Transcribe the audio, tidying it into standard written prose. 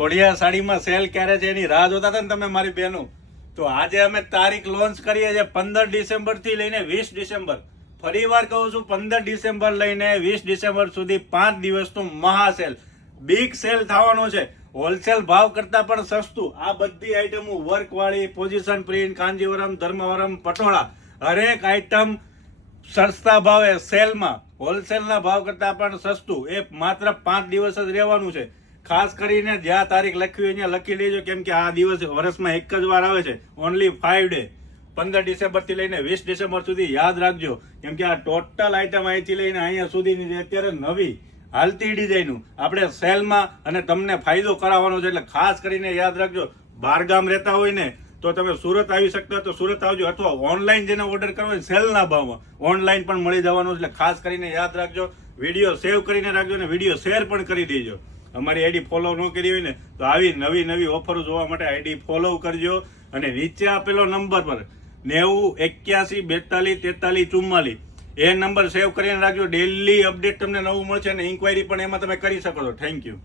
ખોડિયા સાડીમાં cell ક્યારે છે એની રાહ જોતા હતા ને તમે મારી બહેનો, તો આજે અમે તારીખ લોન્ચ કરીએ છીએ 15 ડિસેમ્બર થી લઈને 20 ડિસેમ્બર. ફરી વાર કહું છું, 15 ડિસેમ્બર લઈને 20 ડિસેમ્બર સુધી 5 દિવસનું મહાસેલ, બિગ સેલ થવાનો છે. હોલસેલ ભાવ કરતા પણ સસ્તું. આ બધી આઈટમો વર્ક વાળી, પોઝિશન પ્રિન્ટ, કાંજીવરમ, ધર્મવરમ, પટોળા, હરેક આઈટમ સસ્તા ભાવે સેલમાં, હોલસેલના ભાવ કરતા પણ સસ્તું. એ માત્ર 5 દિવસ જ રહેવાનું છે. ખાસ કરીને જ્યાં તારીખ લખી હોય ત્યાં લખી લેજો, કેમ કે આ દિવસ વર્ષમાં એક જ વાર આવે છે. ઓનલી 5 ડે, 15 ડિસેમ્બર થી લઈને 20 ડિસેમ્બર સુધી યાદ રાખજો. કેમ કે આ ટોટલ આઈટમ અહીંથી લઈને અહીંયા સુધીની અત્યારે નવી હાલતી ડિઝાઇનનું આપણે સેલમાં અને તમને ફાયદો કરાવવાનો છે. એટલે ખાસ કરીને યાદ રાખજો. બહારગામ રહેતા હોય ને તો તમે સુરત આવી શકતા હોય તો સુરત આવજો, અથવા ઓનલાઈન જેને ઓર્ડર કરવો હોય સેલના ભાવમાં ઓનલાઈન પણ મળી જવાનું. એટલે ખાસ કરીને યાદ રાખજો. વિડીયો સેવ કરીને રાખજો અને વિડીયો શેર પણ કરી દેજો. અમારી આઈડી ફોલો ન કરી હોય ને તો આવી નવી નવી ઓફરો જોવા માટે આઈડી ફોલો કરજો. અને નીચે આપેલો નંબર પર 90 81 42 43 44 એ નંબર સેવ કરીને રાખજો. ડેલી અપડેટ તમને નવું મળશે અને ઇન્ક્વાયરી પણ એમાં તમે કરી શકો છો. Thank you.